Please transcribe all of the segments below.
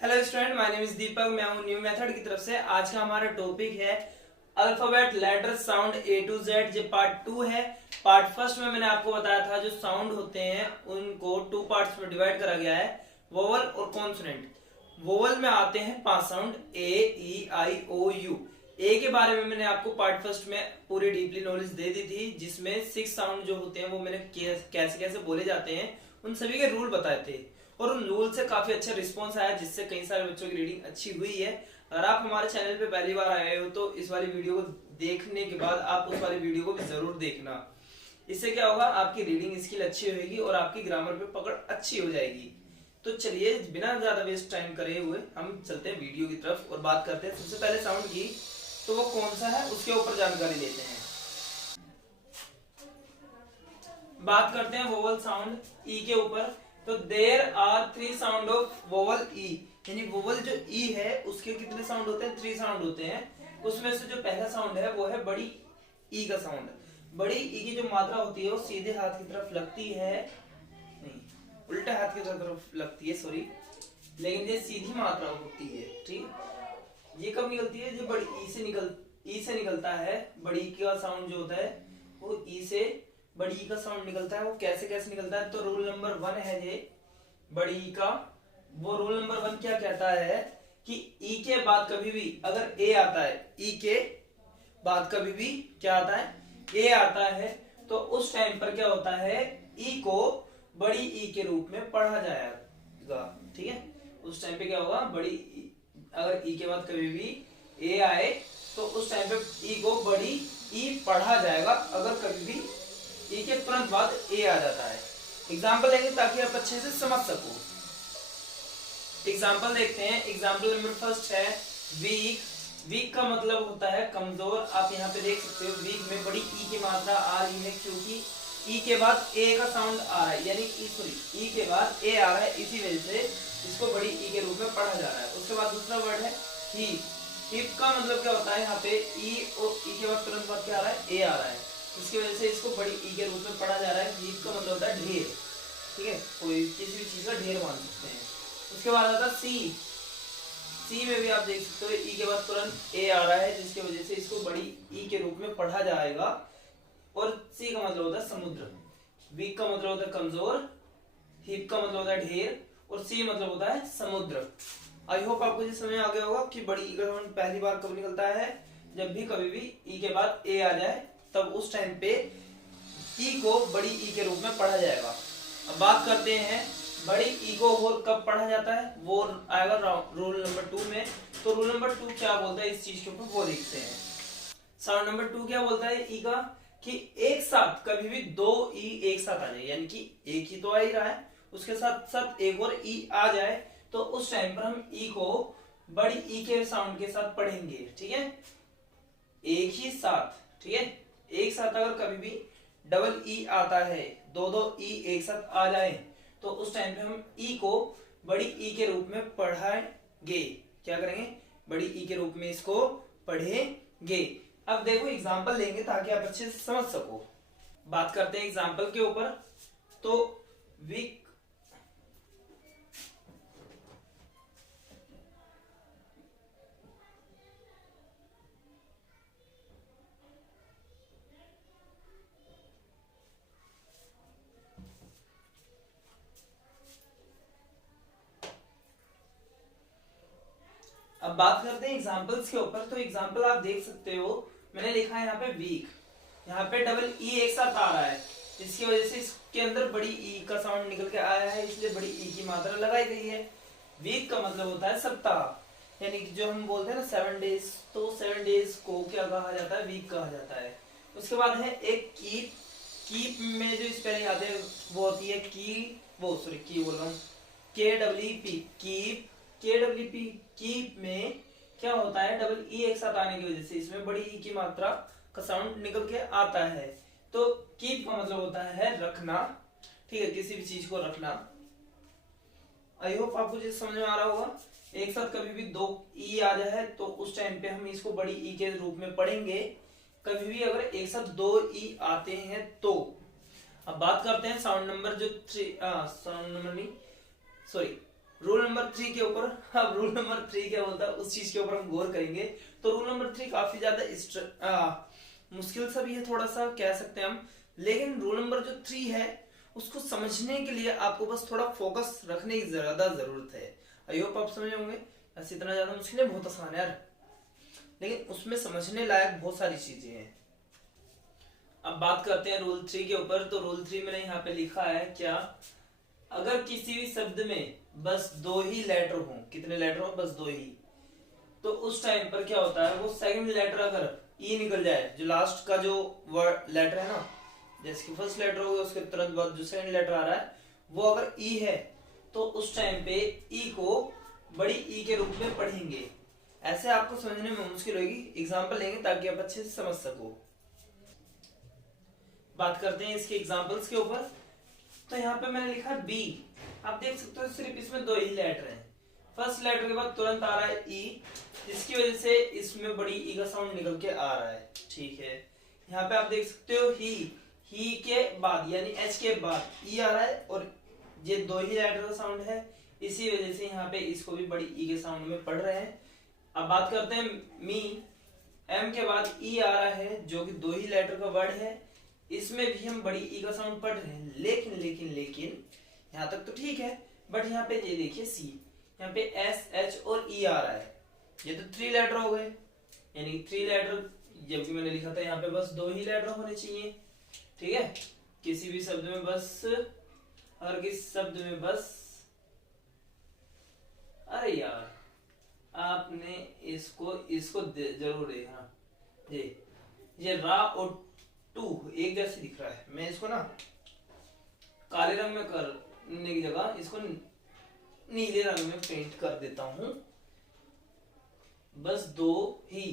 Hello student, my name is Deepak. मैं हूं new method की तरफ से। आज का हमारा टॉपिक है alphabet letter sound A to Z. ये पार्ट 2 है। पार्ट फर्स्ट में मैंने आपको बताया था जो साउंड होते हैं उनको 2 पार्ट्स में डिवाइड करा गया है, वोवल और कॉन्सोनेंट। वोवल में आते हैं 5 sound, A, E, I, O, you. ए के बारे में मैंने आपको पार्ट फर्स्ट में पूरी डीपली नॉलेज दे दी थी, जिसमें 6 साउंड जो होते हैं वो मैंने कैसे कैसे बोले जाते हैं उन सभी के रूल बताए थे, और उन रूल से काफी अच्छा रिस्पॉन्स आया, जिससे कई सारे बच्चों की रीडिंग अच्छी हुई है। अगर आप हमारे चैनल पे पहली बार आए हो तो इस वाली वीडियो को देखने के बाद आप उस वाली वीडियो को भी जरूर देखना। इससे क्या होगा, आपकी रीडिंग स्किल अच्छी होगी और आपकी ग्रामर पे पकड़ अच्छी हो जाएगी। तो चलिए बिना ज्यादा वेस्ट टाइम करे हुए हम चलते हैं वीडियो की तरफ और बात करते हैं सबसे पहले साउंड की। तो वो कौन सा है उसके ऊपर जानकारी लेते हैं। बात करते हैं वोवल साउंड ई के ऊपर। तो there are 3 sound of vowel E, यानी वोवल जो ई है उसके कितने साउंड होते हैं? 3 साउंड होते हैं। उसमें से जो पहला साउंड है वो है बड़ी ई का साउंड। बड़ी ई की जो मात्रा होती है वो सीधे हाथ की तरफ लगती है, नहीं उल्टे हाथ की तरफ लगती है, सॉरी, लेकिन ये सीधी मात्रा होती है। ठीक, ये कब निकलती है? जो बड़ी ई से निकलता है। बड़ी ई का साउंड जो होता है वो ई से बड़ी ई का साउंड निकलता है। वो कैसे कैसे निकलता है? तो रूल नंबर 1 है ये बड़ी ई का। वो रूल नंबर 1 क्या कहता है कि ई के बाद कभी भी अगर ए आता है, ई के बाद कभी भी क्या आता है? ए आता है, तो उस टाइम पर क्या होता है? ई को बड़ी ई के रूप में पढ़ा जाएगा। ठीक है, उस टाइम पे क्या होगा? अगर ई के बाद कभी भी ए आए तो उस टाइम पे ई को बड़ी ई पढ़ा जाएगा। अगर कभी भी ई के तुरंत बाद ए आ जाता है। एग्जाम्पल लेंगे ताकि आप अच्छे से समझ सको। एग्जाम्पल देखते हैं। एग्जाम्पल नंबर फर्स्ट है वीक। वीक का मतलब होता है कमजोर। आप यहाँ पे देख सकते हो वीक में बड़ी ई की मात्रा आ रही है, क्योंकि ई के बाद ए का साउंड आ रहा है, यानी ई के बाद ए आ रहा है, इसी वजह से इसको बड़ी ई के रूप में पढ़ा जा रहा है। उसके बाद दूसरा वर्ड है हीप। हीप का मतलब क्या होता है? यहाँ पे ई और ई के बाद तुरंत बाद क्या आ रहा है? ए आ रहा है, इसकी वजह से इसको बड़ी ई के रूप में पढ़ा जा रहा है। हीप का मतलब होता है ढेर। ठीक है, कोई किसी भी चीज का ढेर मान सकते हैं। उसके बाद आता है सी। सी में भी आप देख सकते हो ई के बाद तुरंत ए आ रहा है, जिसकी वजह से इसको बड़ी ई के रूप में पढ़ा जाएगा। और सी का मतलब होता है समुद्र। वीक का मतलब होता है कमजोर, हीप का मतलब होता है ढेर, और सी मतलब होता है समुद्र। आई होप आपको ये समझ आ गया होगा कि बड़ी ई का साउंड पहली बार कब निकलता है? जब भी कभी भी ई के बाद ए आ जाए, तब उस टाइम पे ई को बड़ी ई के रूप में पढ़ा जाएगा। अब बात करते हैं बड़ी ई को और कब पढ़ा जाता है, वो आएगा रूल नंबर 2 में। तो रूल नंबर 2 क्या बोलता है इस चीज के ऊपर वो देखते हैं। साउंड नंबर 2 क्या बोलता है ई का? कि एक साथ कभी भी 2 ई एक साथ आ जाए, यानी कि एक ही तो आ ही रहा है, उसके साथ साथ एक और ई आ जाए, तो उस टाइम पर हम ई को बड़ी ई के साउंड के साथ पढ़ेंगे। ठीक है, एक ही साथ। ठीक है, एक साथ अगर कभी भी डबल ई आता है, दो ई एक साथ आ जाए, तो उस टाइम पे हम ई को बड़ी ई के रूप में पढ़ाएंगे। क्या करेंगे? बड़ी ई के रूप में इसको पढ़ेंगे। अब देखो एग्जांपल लेंगे ताकि आप अच्छे से समझ सको। बात करते हैं एग्जांपल के ऊपर। तो वीक अब बात करते हैं एग्जांपल्स के ऊपर। तो एग्जांपल आप देख सकते हो, मैंने लिखा है यहाँ पे वीक, यहाँ पे डबल ई एक साथ आ रहा है, इसकी वजह से इसके अंदर बड़ी ई का साउंड निकल के आया है, इसलिए बड़ी ई की मात्रा लगाई गई है। वीक का मतलब होता है सप्ताह, यानी कि जो हम बोलते हैं ना 7 डेज, तो 7 डेज को क्या कहा जाता है? वीक कहा जाता है। उसके बाद है एक कीप। कीप में जो स्पेलिंग आते हैं वो होती है की बोल रहा हूँ, KEEP, कीप। KEEP, कीप में क्या होता है? डबल ई एक साथ आने की वजह से इसमें बड़ी ई की मात्रा का साउंड निकल के आता है। तो कीप का मतलब होता है रखना। ठीक है, किसी भी चीज को रखना। आई होप आपको ये समझ में आ रहा होगा। एक साथ कभी भी 2 ई आ जाए तो उस टाइम पे हम इसको बड़ी ई के रूप में पढ़ेंगे। कभी भी अगर एक साथ 2 ई आते हैं तो। अब बात करते हैं साउंड नंबर जो 3, साउंड नंबर नहीं, सॉरी, रूल नंबर 3 के ऊपर, अब रूल नंबर 3 क्या बोलता है उस चीज के ऊपर हम गौर करेंगे। तो रूल नंबर 3 काफी ज्यादा मुश्किल सा भी है, थोड़ा सा कह सकते हैं हम, लेकिन रूल नंबर जो 3 है उसको समझने के लिए आपको बस थोड़ा फोकस रखने की ज्यादा जरूरत है। आई होप आप समझ होंगे। ऐसे इतना ज्यादा मुश्किल है, बहुत आसान है यार, लेकिन उसमें समझने लायक बहुत सारी चीजें हैं। अब बात करते हैं रूल 3 के ऊपर। तो रूल 3 मैंने यहाँ पे लिखा है क्या, अगर किसी भी शब्द में बस 2 ही लेटर हो, कितने लेटर हो, बस 2 ही, तो उस टाइम पर क्या होता है, वो सेकंड लेटर अगर ई निकल जाए, जो लास्ट का जो वर्ड लेटर है ना, जैसे कि फर्स्ट लेटर हो गया उसके तुरंत बाद जो सेकंड लेटर आ रहा है वो अगर ई है, तो उस टाइम पे ई को बड़ी ई के रूप में पढ़ेंगे। ऐसे आपको समझने में मुश्किल होगी, एग्जाम्पल लेंगे ताकि आप अच्छे से समझ सको। बात करते हैं इसके एग्जाम्पल्स के ऊपर। तो यहाँ पे मैंने लिखा बी, आप देख सकते हो सिर्फ इसमें 2 ही लेटर हैं। फर्स्ट लेटर के बाद तुरंत आ रहा है ई, जिसकी वजह से इसमें बड़ी ई का साउंड निकल के आ रहा है, ठीक है। यहाँ पे आप देख सकते हो ही के बाद यानी एच के बाद ई आ रहा है, और ये 2 ही लेटर का साउंड है, इसी वजह से यहाँ पे इसको भी बड़ी ई के साउंड में पढ़ रहे हैं। अब बात करते हैं मी, एम के बाद ई आ रहा है जो कि 2 ही लेटर का वर्ड है, इसमें भी हम बड़ी ई का साउंड पढ़ रहे हैं, लेकिन लेकिन लेकिन यहाँ तक तो ठीक है, बट यहाँ पे ये देखिए सी, यहाँ पे एस एच और ई आ रहा है, ये तो 3 लेटर हो गए, यानी कि 3 लेटर, जबकि मैंने लिखा था यहाँ पे बस 2 ही लेटर होने चाहिए, ठीक है। किसी भी शब्द में बस, अगर किसी शब्द में बस, अरे यार आपने इसको इसको जरूर देखना, ये रा और टू एक जैसे दिख रहा है, मैं इसको ना काले रंग में करने की जगह इसको नीले रंग में पेंट कर देता हूं, बस 2 ही।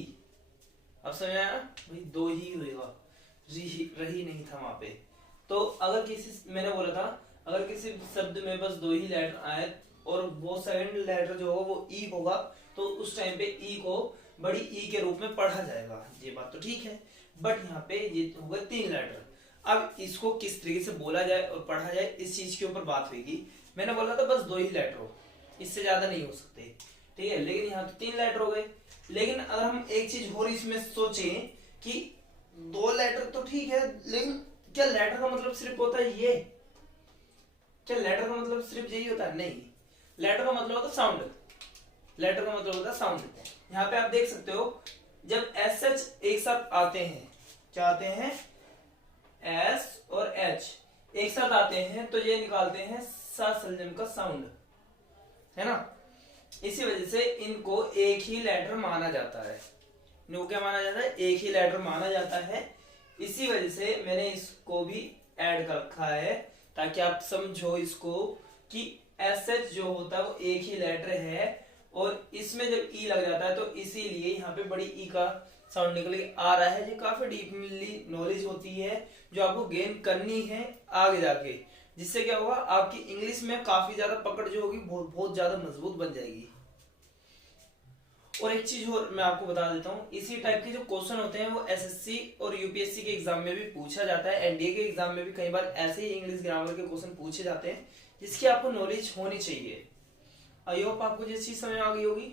अब समझ आया भाई, 2 ही होगा, रही नहीं था वहां पे। तो अगर किसी, मैंने बोला था अगर किसी शब्द में बस 2 ही लेटर आए और वो सेकंड लेटर जो होगा वो ई होगा, तो उस टाइम पे ई को बड़ी ई के रूप में पढ़ा जाएगा, ये बात तो ठीक है। बट यहाँ पे ये हो गए 3 लेटर, अब इसको किस तरीके से बोला जाए और पढ़ा जाए इस चीज के ऊपर बात होगी। मैंने बोला था बस 2 ही लेटर हो, इससे ज्यादा नहीं हो सकते, ठीक है, लेकिन यहाँ तो 3 लेटर हो गए। लेकिन अगर हम एक चीज और इसमें सोचें कि 2 लेटर तो ठीक है, लेकिन क्या लेटर का मतलब सिर्फ होता है ये, क्या लेटर का मतलब सिर्फ यही होता है? नहीं, लेटर का मतलब होता है साउंड, लेटर का मतलब होता है साउंड। यहाँ पे आप देख सकते हो जब एस एच एक साथ आते हैं, क्या आते हैं, एस और एच एक साथ आते हैं, तो ये निकालते हैं सा संजम का साउंड, है ना। इसी वजह से इनको एक ही लेटर माना जाता है, इनको क्या माना जाता है, एक ही लेटर माना जाता है। इसी वजह से मैंने इसको भी ऐड कर रखा है ताकि आप समझो इसको कि एस एच जो होता है वो एक ही लेटर है, और इसमें जब ई लग जाता है तो इसीलिए यहाँ पे बड़ी ई का साउंड निकल के आ रहा है। ये काफी डीपली नॉलेज होती है जो आपको गेन करनी है आगे जाके, जिससे क्या होगा, आपकी इंग्लिश में काफी ज्यादा पकड़ जो होगी बहुत ज्यादा मजबूत बन जाएगी। और एक चीज और मैं आपको बता देता हूँ, इसी टाइप के जो क्वेश्चन होते हैं वो एसएससी और यूपीएससी के एग्जाम में भी पूछा जाता है, एनडीए के एग्जाम में भी कई बार ऐसे ही इंग्लिश ग्रामर के क्वेश्चन पूछे जाते हैं, जिसकी आपको नॉलेज होनी चाहिए। आई होप आपको जिस चीज समझ आ गई होगी।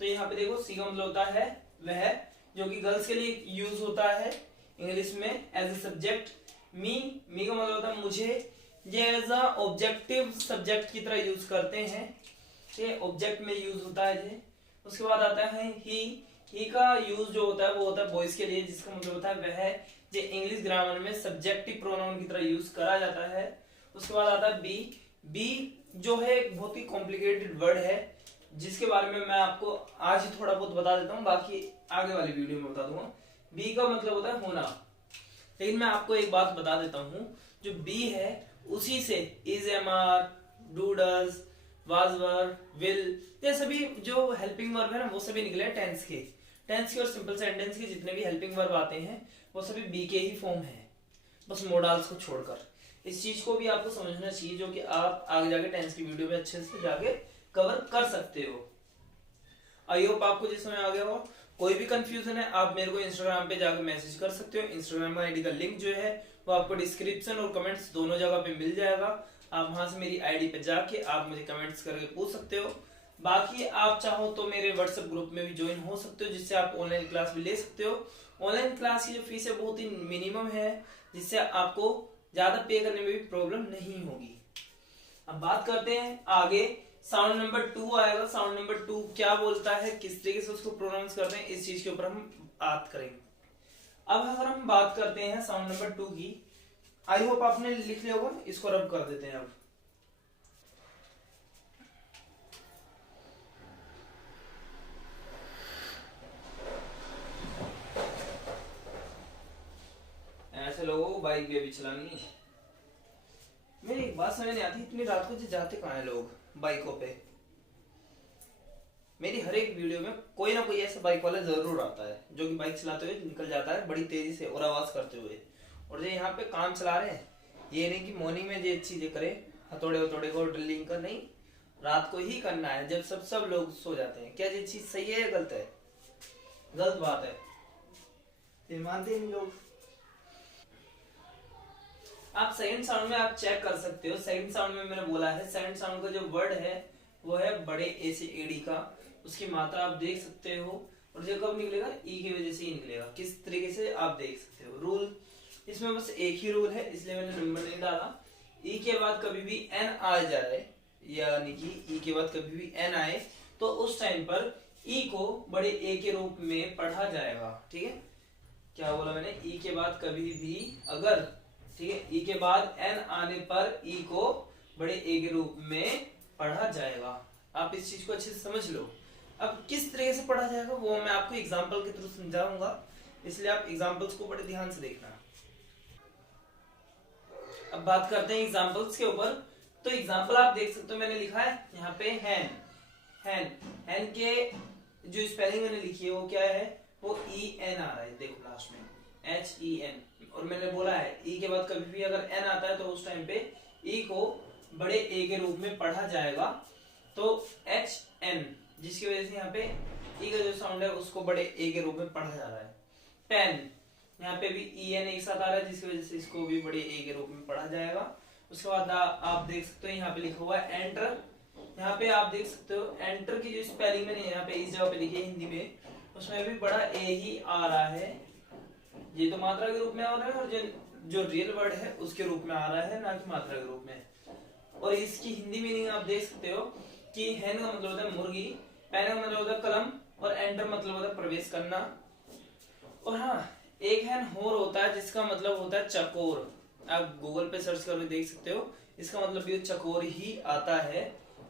तो यहाँ पे देखो सी का मतलब होता है वह, जो कि गर्ल्स के लिए यूज होता है इंग्लिश में एज ए सब्जेक्ट। मी का मतलब होता है मुझे, ये एज अ ऑब्जेक्टिव सब्जेक्ट की तरह यूज करते हैं, ये ऑब्जेक्ट में यूज होता है ये। उसके बाद आता है ही का यूज जो होता है वो होता है बॉयज के लिए, जिसका मतलब होता है वह, ये इंग्लिश ग्रामर में सब्जेक्टिव प्रोनाउन की तरह यूज करा जाता है। उसके बाद आता है बी जो है एक बहुत ही कॉम्प्लिकेटेड वर्ड है, जिसके बारे में मैं आपको आज ही थोड़ा बहुत बता देता हूँ, बाकी आगे वाली वीडियो में बता दूंगा। बी का मतलब होता है होना, लेकिन मैं आपको एक बात बता देता हूँ, जो बी है उसी से is, am are, do, does, was, were, will, ये सभी जो हेल्पिंग वर्ब है ना वो सभी निकले टेंस के और सिंपल सेंटेंस के जितने भी हेल्पिंग वर्ब आते हैं वो सभी बी के ही फॉर्म है, बस मोडाल्स को छोड़कर। इस चीज को भी आपको समझना चाहिए, जो कि आप आगे जाके टेंस की वीडियो में अच्छे से जाके कवर कर सकते हो। आई होप आपको जिस समय आ गया हो। कोई भी कंफ्यूजन है आप मेरे को इंस्टाग्राम पे जाकर मैसेज कर सकते हो। इंस्टाग्राम आईडी का लिंक जो है वो आपको डिस्क्रिप्शन और कमेंट्स दोनों जगह पे मिल जाएगा। आप वहां से मेरी आईडी पे जाके आप मुझे कमेंट्स करके पूछ सकते हो। बाकी आप चाहो तो मेरे व्हाट्सएप ग्रुप में भी ज्वाइन हो सकते हो, जिससे आप ऑनलाइन क्लास भी ले सकते हो। ऑनलाइन क्लास की जो फीस है बहुत ही मिनिमम है, जिससे आपको ज्यादा पे करने में भी प्रॉब्लम नहीं होगी। अब बात करते हैं आगे, साउंड नंबर 2 आएगा। साउंड नंबर 2 क्या बोलता है, किस तरीके से उसको प्रोनाउंस करते हैं, इस चीज के ऊपर हम बात करेंगे। अब अगर हम बात करते हैं साउंड नंबर 2 की, आई होप आपने लिख लिया होगा, इसको रब कर देते हैं। अब ऐसे लोगों को बाइक भी अभी चलानी है। मेरी एक बात समझ नहीं आती, इतनी रात को जाते कहाँ हैं लोग बाइकों पे। मेरी हर एक वीडियो में कोई ना कोई ऐसा बाइक वाला जरूर आता है जो कि बाइक चलाते हुए निकल जाता है बड़ी तेजी से और आवाज करते हुए, और जो यहाँ पे काम चला रहे हैं, ये नहीं कि मॉर्निंग में ये चीजें करें, हथौड़े हथौड़े को ड्रिलिंग का नहीं, रात को ही करना है जब सब लोग सो जाते हैं। क्या ये चीज सही है या गलत है? गलत बात है, ये मानते नहीं लोग। आप सेकंड साउंड में आप चेक कर सकते हो। सेकंड साउंड में मैंने बोला है, सेकंड साउंड का जो वर्ड है वो है बड़े ए से एडी का, उसकी मात्रा आप देख सकते हो, और जो कब निकलेगा, ई की वजह से ही निकलेगा। किस तरीके से आप देख सकते हो। रूल इसमें बस एक ही रूल है, इसलिए मैंने नंबर नहीं डाला। ई के बाद कभी भी एन आ जाए, यानी कि ई के बाद कभी भी एन आए, तो उस टाइम पर ई को बड़े ए के रूप में पढ़ा जाएगा। ठीक है, क्या बोला मैंने, ई के बाद कभी भी अगर, ठीक है, ई के बाद एन आने पर ई को बड़े ए के रूप में पढ़ा जाएगा। आप इस चीज को अच्छे से समझ लो। अब किस तरह से पढ़ा जाएगा वो मैं आपको एग्जांपल के थ्रू समझाऊंगा, इसलिए आप एग्जांपल्स को बड़े ध्यान से देखना। अब बात करते हैं एग्जांपल्स के ऊपर। तो एग्जांपल आप देख सकते हो, मैंने लिखा है यहाँ पे हैन। हैन हैन के जो स्पेलिंग मैंने लिखी है वो क्या है, वो ई एन आ रहा है, देखो लास्ट में एच ई एन। और मैंने बोला है ई के बाद कभी भी अगर एन आता है तो उस टाइम पे ई को बड़े ए के रूप में पढ़ा जाएगा, तो एच एन, जिसकी वजह से यहाँ पे ई का जो साउंड है उसको बड़े ए के रूप में पढ़ा जा रहा है। पेन, यहाँ पे भी ई एन एक साथ आ रहा है, जिसकी वजह से इसको भी बड़े ए के रूप में पढ़ा जाएगा। उसके बाद आप देख सकते हो यहाँ पे लिखा हुआ है एंटर। यहाँ पे आप देख सकते हो एंटर की जो स्पेलिंग मैंने यहाँ पे इस जगह पे लिखी है हिंदी में, उसमें भी बड़ा ए ही आ रहा है। ये तो मात्रा के रूप में आ रहा है, और जो रियल वर्ड है उसके रूप में आ रहा है, ना कि मात्रा के रूप में। और इसकी हिंदी मीनिंग आप देख सकते हो कि हैन का मतलब होता है मुर्गी, पेन का मतलब होता है कलम, और एंटर मतलब होता है प्रवेश करना। और हाँ, एक हैन होर होता है जिसका मतलब होता है चकोर। आप गूगल पे सर्च करके देख सकते हो, इसका मतलब भी चकोर ही आता है।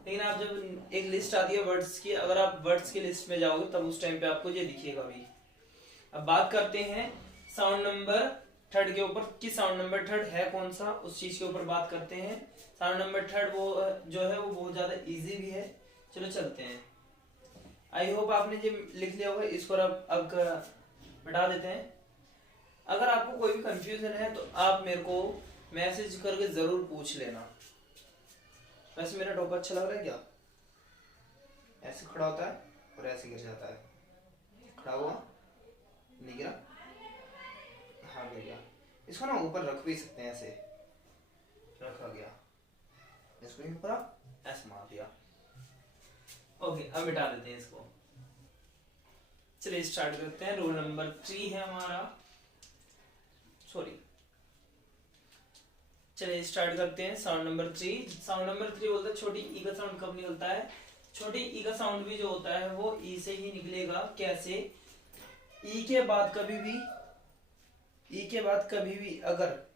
लेकिन आप जब एक लिस्ट आती है वर्ड्स की, अगर आप वर्ड्स की लिस्ट में जाओगे तब उस टाइम पे आपको ये दिखेगा भी। अब बात करते हैं साउंड नंबर 3 के ऊपर कि साउंड नंबर 3 है कौन सा, उस चीज के ऊपर बात करते हैं। साउंड नंबर 3 वो जो है वो बहुत ज्यादा इजी भी है। चलो चलते हैं। आई होप आपने जो लिख लिया होगा, इसको अब मिटा देते हैं। अगर आपको कोई भी कंफ्यूजन है तो आप मेरे को मैसेज करके जरूर पूछ लेना। वैसे मेरा टॉप अच्छा लग रहा है क्या? ऐसे खड़ा होता है और ऐसे गिर जाता है, खड़ा हुआ नहीं गिरा, हाँ गिर गया। इसको ना ऊपर रख भी सकते हैं, ऐसे रखा गया, इसको ऊपर ऐसे मार दिया। ओके, अब मिटा देते हैं इसको। चलिए स्टार्ट करते हैं। रोल नंबर 3 है हमारा, सॉरी, चलिए स्टार्ट करते हैं। Sound number 3। साउंड नंबर 3 बोलता है छोटी ई का साउंड कब निकलता है। छोटी ई का साउंड भी जो होता है वो ई से ही निकलेगा। कैसे? ई के बाद कभी भी अगर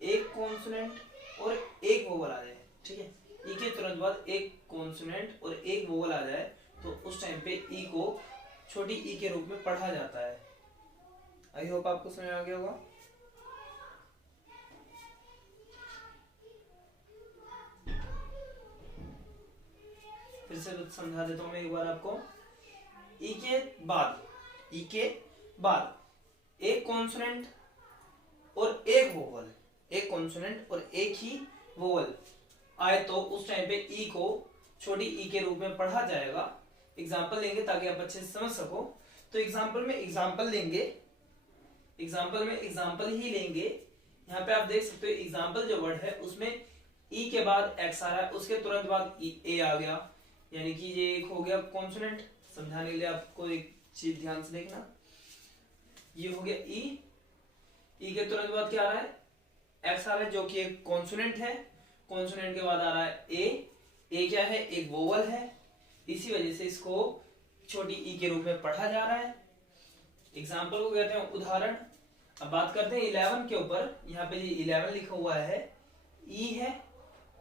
एक कॉन्सोनेंट और एक वोवल आ जाए, ठीक है, ई के तुरंत बाद एक कॉन्सोनेंट और एक वोवल आ जाए, तो उस टाइम पे ई को छोटी ई के रूप में पढ़ा जाता है। आई होप आपको समझ आ गया होगा। फिर से समझा देता हूं मैं एक बार आपको। ई के बाद एक कॉन्सोनेंट और एक वोवल, एक कॉन्सोनेंट और एक ही वोवल आए तो उस टाइम पे ई को छोटी ई के रूप में पढ़ा जाएगा। एग्जाम्पल लेंगे ताकि आप अच्छे से समझ सको। तो एग्जाम्पल में एग्जाम्पल ही लेंगे। यहाँ पे आप देख सकते हो एग्जाम्पल जो वर्ड है उसमें ई के बाद एक्स आ रहा है, उसके तुरंत बाद ए आ गया, यानी कि ये एक हो गया कॉन्सोनेंट। समझाने के लिए आपको एक चीज ध्यान से देखना, ये हो गया ई, ई के तुरंत बाद क्या आ रहा है, एक्स आ रहा है जो कि एक कॉन्सोनेंट है। कॉन्सोनेंट के बाद आ रहा है ए क्या है, एक वोवल है, इसी वजह से इसको छोटी ई के रूप में पढ़ा जा रहा है। एग्जाम्पल को कहते हैं उदाहरण। अब बात करते हैं 11 के ऊपर, यहाँ पे 11 लिखा हुआ है, ई है,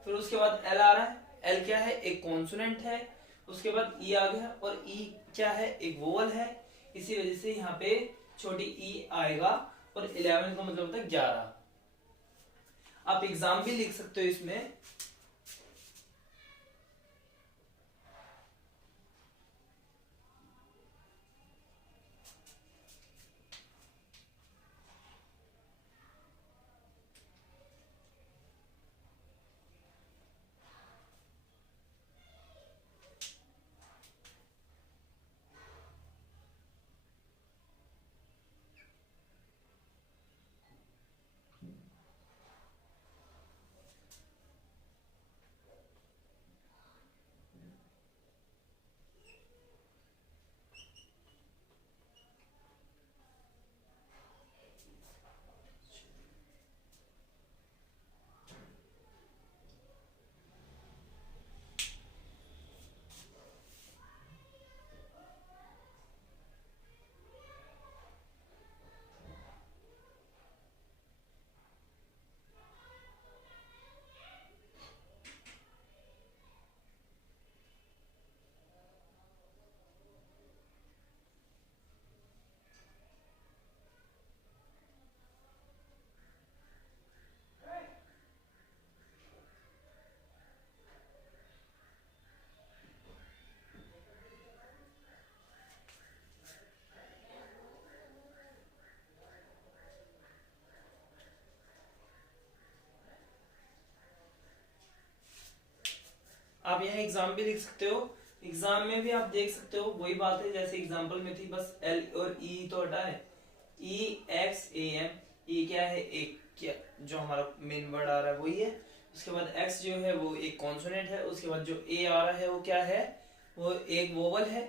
फिर उसके बाद एल आ रहा है, एल क्या है, एक कॉन्सोनेंट है, उसके बाद ई आ गया, और ई क्या है, एक वोवल है, इसी वजह से यहाँ पे छोटी ई आएगा, और 11 का मतलब होता है 11। आप एग्जाम भी लिख सकते हो इसमें। आप यहाँ एग्जाम भी लिख सकते हो, एग्जाम में भी आप देख सकते हो, वही बात है जैसे एग्जाम्पल में थी, बस एल और ई तो हटा है, ई एक्स ए एम, ई क्या है, एक क्या जो हमारा मेन वर्ड आ रहा है वही है, उसके बाद एक्स जो है वो एक कॉन्सोनेंट है, उसके बाद जो ए आ रहा है वो क्या है, वो एक वोवल है,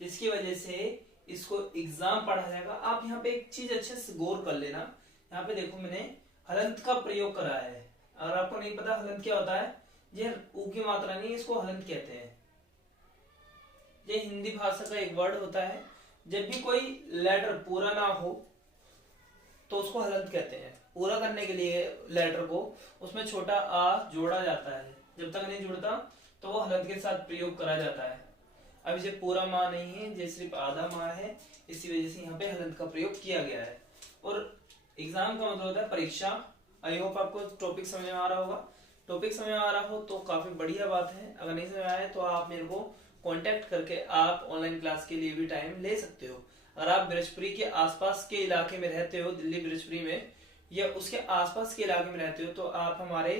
जिसकी वजह से इसको एग्जाम पढ़ा जाएगा। आप यहाँ पे एक चीज अच्छे से गौर कर लेना, यहाँ पे देखो मैंने हलंत का प्रयोग करा है, अगर आपको नहीं पता हलंत क्या होता है, ये ऊ की मात्रा नहीं, इसको हलंत कहते हैं। ये हिंदी भाषा का एक वर्ड होता है, जब भी कोई लेटर पूरा ना हो तो उसको हलंत कहते हैं। पूरा करने के लिए लेटर को उसमें छोटा आ जोड़ा जाता है, जब तक नहीं जुड़ता तो वो हलंत के साथ प्रयोग करा जाता है। अब इसे पूरा माँ नहीं है, ये सिर्फ आधा माँ है, इसी वजह से यहाँ पे हलंत का प्रयोग किया गया है। और एग्जाम का मतलब होता है परीक्षा। आई होप आपको टॉपिक समझ में आ रहा होगा। टॉपिक समझ में आ रहा हो तो काफी बढ़िया बात है, अगर नहीं समझ में आया तो आप मेरे को कांटेक्ट करके आप ऑनलाइन क्लास के लिए भी टाइम ले सकते हो। अगर आप बृहस्पति के आसपास के इलाके में रहते हो, दिल्ली बृहस्पति में या उसके आसपास के इलाके में रहते हो, तो आप हमारे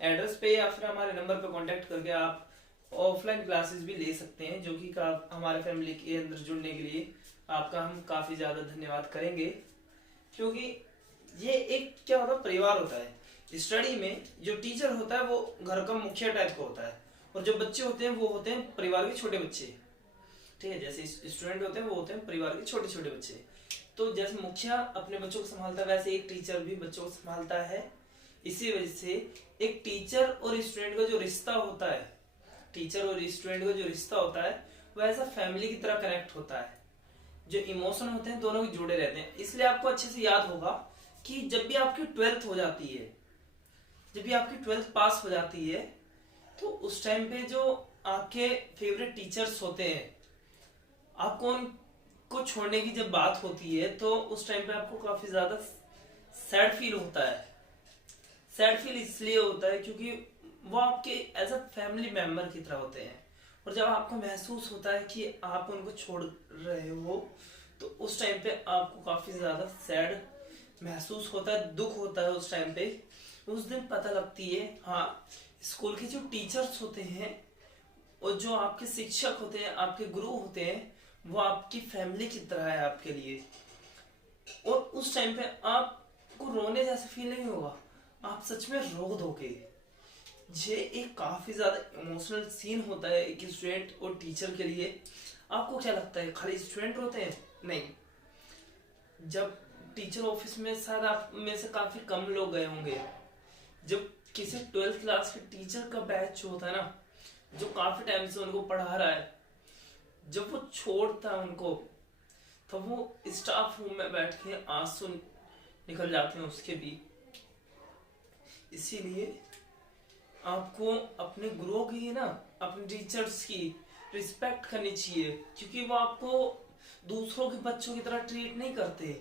एड्रेस पे या फिर हमारे नंबर पे कांटेक्ट करके आप ऑफलाइन क्लासेस भी ले सकते हैं, जो कि हमारे फैमिली के अंदर जुड़ने के लिए आपका हम काफी ज्यादा धन्यवाद करेंगे। क्योंकि ये एक क्या होता है, परिवार होता है। स्टडी में जो टीचर होता है वो घर का मुखिया टाइप का होता है, और जो बच्चे होते हैं वो होते हैं परिवार के छोटे बच्चे। ठीक है, जैसे स्टूडेंट होते हैं वो होते हैं परिवार के छोटे छोटे बच्चे। तो जैसे मुखिया अपने बच्चों को संभालता है, वैसे एक टीचर भी बच्चों को संभालता है। इसी वजह से एक टीचर और स्टूडेंट का जो रिश्ता होता है, टीचर और स्टूडेंट का जो रिश्ता होता है वो ऐसा फैमिली की तरह कनेक्ट होता है। जो इमोशन होते हैं दोनों के जुड़े रहते हैं। इसलिए आपको अच्छे से याद होगा कि जब भी आपकी 12th हो जाती है, जब भी आपकी 12th पास हो जाती है, तो उस टाइम पे जो आपके फेवरेट टीचर्स होते हैं, आपको उनको छोड़ने की जब बात होती है तो उस टाइम पे आपको काफी ज्यादा सैड फील होता है। सैड फील इसलिए होता है क्योंकि वो आपके एज अ फैमिली मेंबर की तरह होते हैं, और जब आपको महसूस होता है कि आप उनको छोड़ रहे हो तो उस टाइम पे आपको काफी ज्यादा सैड महसूस होता है, दुख होता है। उस टाइम पे उस दिन पता लगती है, हाँ, स्कूल के जो टीचर्स होते हैं और जो आपके शिक्षक होते हैं, आपके गुरु होते हैं, वो आपकी फैमिली की तरह है आपके लिए। और उस टाइम पे आपको रोने जैसा फील नहीं होगा, आप सच में रो दोगे। ये एक काफी ज्यादा इमोशनल सीन होता है एक स्टूडेंट और टीचर के लिए। आपको क्या लगता है खाली स्टूडेंट होते हैं? नहीं, जब टीचर ऑफिस में शायद आप में से काफी कम लोग गए होंगे, जब किसी 12th क्लास के टीचर का बैच होता है ना, जो काफी टाइम से उनको पढ़ा रहा है, जब वो छोड़ता है उनको, तो वो स्टाफ रूम में बैठ के आंसू निकल जाते हैं उसके भी। इसीलिए आपको अपने गुरुओं की ना, अपने टीचर्स की रिस्पेक्ट करनी चाहिए, क्योंकि वो आपको दूसरों के बच्चों की तरह ट्रीट नहीं करते।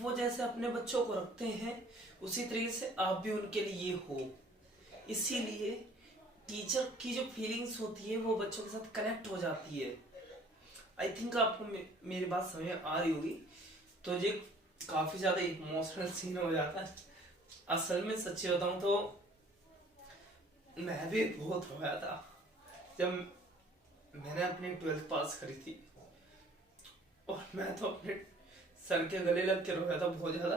वो जैसे अपने बच्चों को रखते हैं उसी तरीके से आप भी उनके लिए हो। इसीलिए टीचर की जो फीलिंग्स होती है वो बच्चों के साथ कनेक्ट हो जाती है। आई थिंक आपको मेरी बात समझ में आ रही होगी। तो ये काफी ज्यादा इमोशनल सीन हो जाता है। असल में सच्ची बताऊं तो मैं भी बहुत रोया था जब मैंने अपनी 12th पास करी थी, और मैं तो अपने सर के गले लग के रोया था बहुत ज्यादा,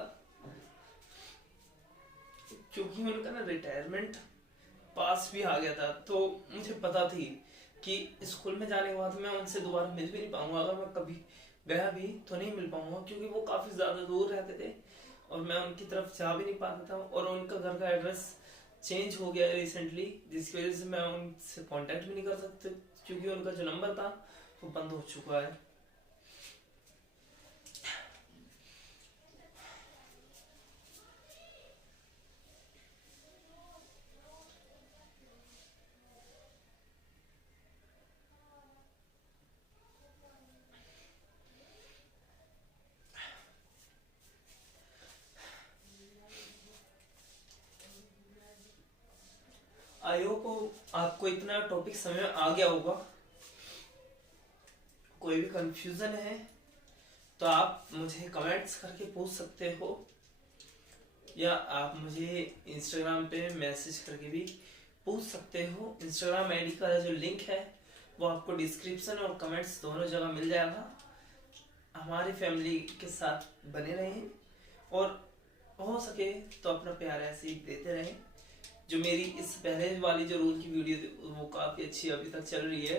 क्योंकि उनका ना रिटायरमेंट पास भी आ गया था। तो मुझे पता थी कि स्कूल में जाने के बाद मैं उनसे दोबारा मिल भी नहीं पाऊंगा। अगर मैं कभी गया भी तो नहीं मिल पाऊंगा, क्योंकि वो काफी ज्यादा दूर रहते थे और मैं उनकी तरफ जा भी नहीं पाता था। और उनका घर का एड्रेस चेंज हो गया है रिसेंटली, जिसकी वजह से मैं उनसे कांटेक्ट भी नहीं कर सकते, क्योंकि उनका जो नंबर था वो बंद हो चुका है। आई होप आपको इतना टॉपिक समझ में आ गया होगा। कोई भी कंफ्यूजन है तो आप मुझे कमेंट्स करके पूछ सकते हो, या आप मुझे इंस्टाग्राम पे मैसेज करके भी पूछ सकते हो। इंस्टाग्राम आईडी का जो लिंक है वो आपको डिस्क्रिप्शन और कमेंट्स दोनों जगह मिल जाएगा। हमारी फैमिली के साथ बने रहें और हो सके तो अपना प्यार ऐसे ही देते रहें। जो मेरी इस पहले वाली जो रूल की वीडियो थी वो काफी अच्छी अभी तक चल रही है।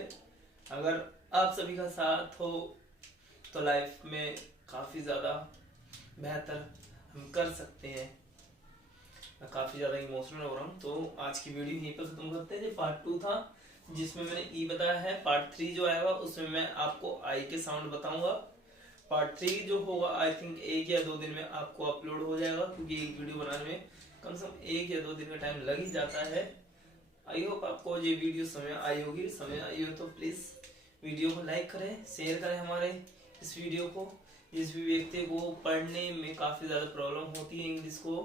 अगर आप सभी का साथ हो तो लाइफ में काफी ज्यादा बेहतर हम कर सकते हैं। मैं काफी ज्यादा इमोशनल हो रहा हूँ, तो आज की वीडियो यहीं पर खत्म करते हैं। ये पार्ट 2 था जिसमें मैंने ई बताया है। पार्ट 3 जो आएगा उसमें मैं आपको आई के साउंड बताऊंगा। पार्ट 3 जो होगा आई थिंक 1 या 2 दिन में आपको अपलोड हो जाएगा, क्योंकि एक वीडियो बनाने में कम से कम 1 या 2 दिन का टाइम लग ही जाता है। आई होप आपको ये वीडियो समझ आई होगी। समझ आई हो तो प्लीज वीडियो को लाइक करें, शेयर करें हमारे इस वीडियो को। जिस भी व्यक्ति को पढ़ने में काफी ज्यादा प्रॉब्लम होती है इंग्लिश को,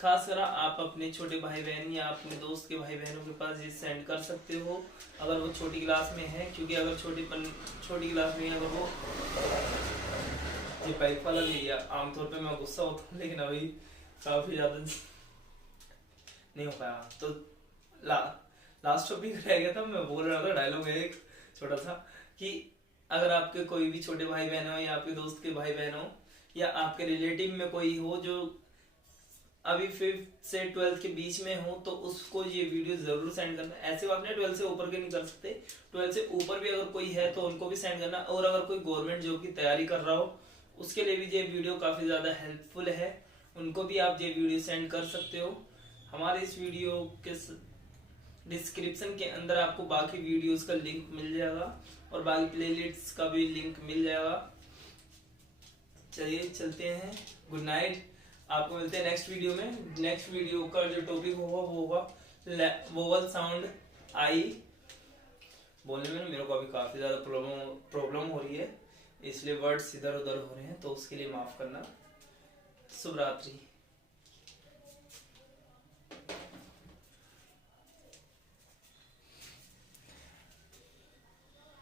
खासकर आप अपने छोटे भाई बहन या अपने दोस्त के भाई बहनों के पास ये सेंड कर सकते हो अगर वो छोटी क्लास में है। क्योंकि अगर छोटी क्लास में अगर वो ये पाइप वाला लिया, आमतौर पे मैं गुस्सा होता हूँ, लेकिन अभी काफी ज्यादा नहीं हो पाया। तो लास्ट टॉपिक रह गया था, मैं बोल रहा था डायलॉग है एक छोटा सा, कि अगर आपके कोई भी छोटे भाई बहन हो या आपके दोस्त के भाई बहन हो या आपके रिलेटिव में कोई हो जो अभी 5th से 12th के बीच में हो, तो उसको ये वीडियो जरूर सेंड करना। ऐसे बात नहीं 12th से ऊपर के नहीं कर सकते, 12th से ऊपर भी अगर कोई है तो उनको भी सेंड करना। और अगर कोई गवर्नमेंट जॉब की तैयारी कर रहा हो उसके लिए भी ये वीडियो काफी ज्यादा हेल्पफुल है, उनको भी आप ये वीडियो सेंड कर सकते हो। हमारे इस वीडियो के डिस्क्रिप्शन के अंदर आपको बाकी वीडियोस का लिंक मिल जाएगा और बाकी प्लेलिस्ट का भी लिंक मिल जाएगा। चलिए चलते हैं, गुड नाइट। आपको मिलते हैं नेक्स्ट वीडियो में। नेक्स्ट वीडियो का जो टॉपिक होगा वो होगा वोवल साउंड आई। बोलने में ना मेरे को अभी काफी ज्यादा प्रॉब्लम हो रही है, इसलिए वर्ड्स इधर उधर हो रहे हैं, तो उसके लिए माफ करना। शुभ रात्रि।